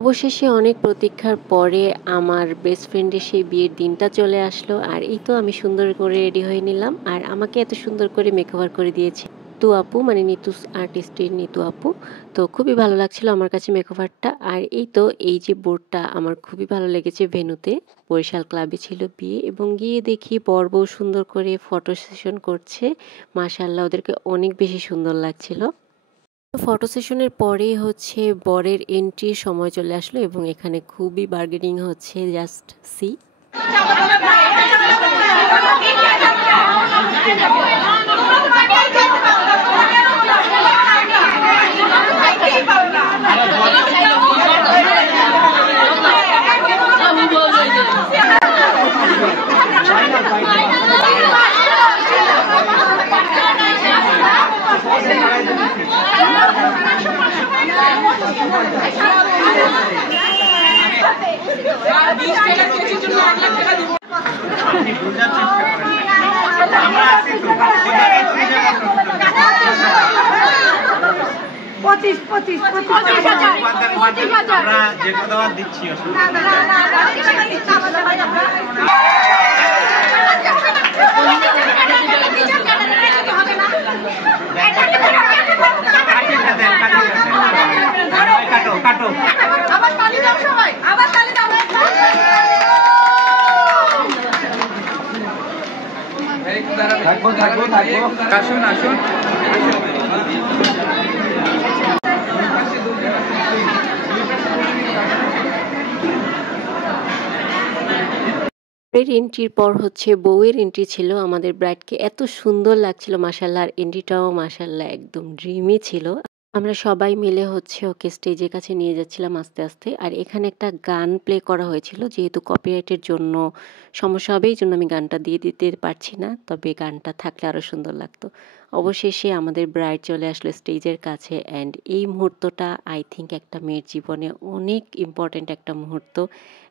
অবশেষে অনেক প্রতীক্ষার পরে আমার বেস্ট ফ্রেন্ডের সেই বিয়ের দিনটা চলে আসলো। আর এই তো আমি সুন্দর করে রেডি হয়ে নিলাম, আর আমাকে এত সুন্দর করে মেকওভার করে দিয়েছে নিতু আপু, মানে নিতু আর্টিস্টের নিতু আপু। তো খুবই ভালো লাগছিল আমার কাছে মেকওভারটা। আর এই তো এই যে বোর্ডটা আমার খুবই ভালো লেগেছে। ভেন্যুতে বরিশাল ক্লাবে ছিল বিয়ে, এবং গিয়ে দেখি বর বউ সুন্দর করে ফটো সেশন করছে। মাশাআল্লাহ, ওদেরকে অনেক বেশি সুন্দর লাগছিল। ফটো সেশনের পরেই হচ্ছে বরের এন্ট্রির সময় চলে আসলো, এবং এখানে খুবই বার্গেনিং হচ্ছে, জাস্ট সি। আসুন আসুন। এন্ট্রির পর হচ্ছে বউয়ের এন্ট্রি ছিল। আমাদের ব্রাইডকে এত সুন্দর লাগছিল মাশাআল্লাহ, আর এন্ট্রিটাও মাশাআল্লাহ একদম ড্রিমি ছিল। আমরা সবাই মিলে হচ্ছে ওকে স্টেজের কাছে নিয়ে যাচ্ছিলাম আস্তে আস্তে। আর এখানে একটা গান প্লে করা হয়েছিল, যেহেতু কপিরাইটের জন্য সমস্যা হবে, এই জন্য আমি গানটা দিয়ে দিতে পারছি না, তবে গানটা থাকলে আরো সুন্দর লাগতো। অবশেষে আমাদের ব্রাইড চলে আসলো স্টেজের কাছে, অ্যান্ড এই মুহূর্তটা আই থিঙ্ক একটা মেয়ের জীবনে অনেক ইম্পর্ট্যান্ট একটা মুহূর্ত,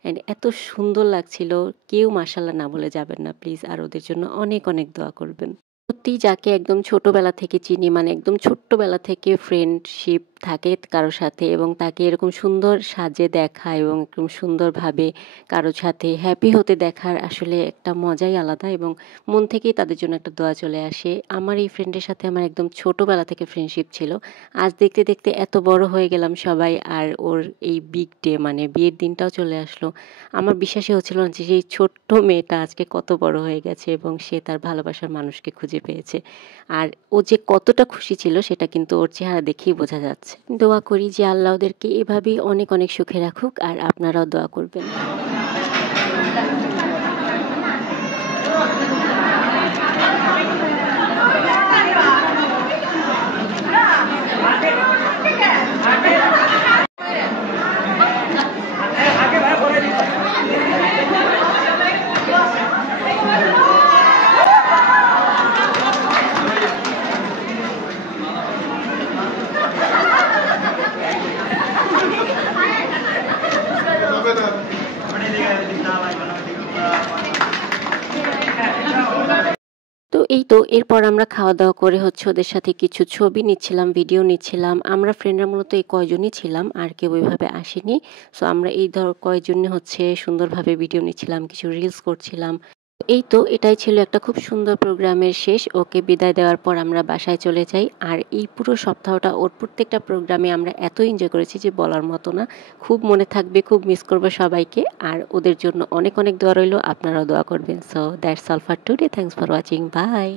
অ্যান্ড এত সুন্দর লাগছিল। কেউ মাশাআল্লাহ না বলে যাবেন না প্লিজ, আর ওদের জন্য অনেক অনেক দোয়া করবেন। সত্যি যাকে একদম ছোটবেলা থেকে চিনি, মানে একদম ছোট্টবেলা থেকে ফ্রেন্ডশিপ থাকে কারোর সাথে, এবং তাকে এরকম সুন্দর সাজে দেখা এবং এরকম সুন্দরভাবে কারোর সাথে হ্যাপি হতে দেখার আসলে একটা মজাই আলাদা, এবং মন থেকেই তাদের জন্য একটা দোয়া চলে আসে। আমার এই ফ্রেন্ডের সাথে আমার একদম ছোটবেলা থেকে ফ্রেন্ডশিপ ছিল। আজ দেখতে দেখতে এত বড় হয়ে গেলাম সবাই, আর ওর এই বিগ ডে মানে বিয়ের দিনটাও চলে আসলো। আমার বিশ্বাসই হচ্ছিল না যে সেই ছোট্ট মেয়েটা আজকে কত বড় হয়ে গেছে, এবং সে তার ভালোবাসার মানুষকে খুঁজে পেয়েছে। আর ও যে কতটা খুশি ছিল সেটা কিন্তু ওর চেহারা দেখেই বোঝা যাচ্ছে। দোয়া করি যে আল্লাহ ওদেরকে এভাবেই অনেক অনেক সুখে রাখুক, আর আপনারাও দোয়া করবেন। তো এই তো এরপর আমরা খাওয়া দাওয়া করে হচ্ছে ওদের সাথে কিছু ছবি নিচ্ছিলাম, ভিডিও নিচ্ছিলাম। আমরা ফ্রেন্ডরা মূলত এই কয়জনই ছিলাম, আর কেউ ওইভাবে আসেনি। সো আমরা এই কয়জনই হচ্ছে সুন্দরভাবে ভিডিও নিচ্ছিলাম, কিছু রিলস করছিলাম। এই তো এটাই ছিল একটা খুব সুন্দর প্রোগ্রামের শেষ। ওকে বিদায় দেওয়ার পর আমরা বাসায় চলে যাই। আর এই পুরো সপ্তাহটা ওর প্রত্যেকটা প্রোগ্রামে আমরা এত এনজয় করেছি যে বলার মতো না। খুব মনে থাকবে, খুব মিস করবো সবাইকে। আর ওদের জন্য অনেক অনেক দোয়া রইল, আপনারাও দোয়া করবেন। So that's all for today, thanks for watching, by.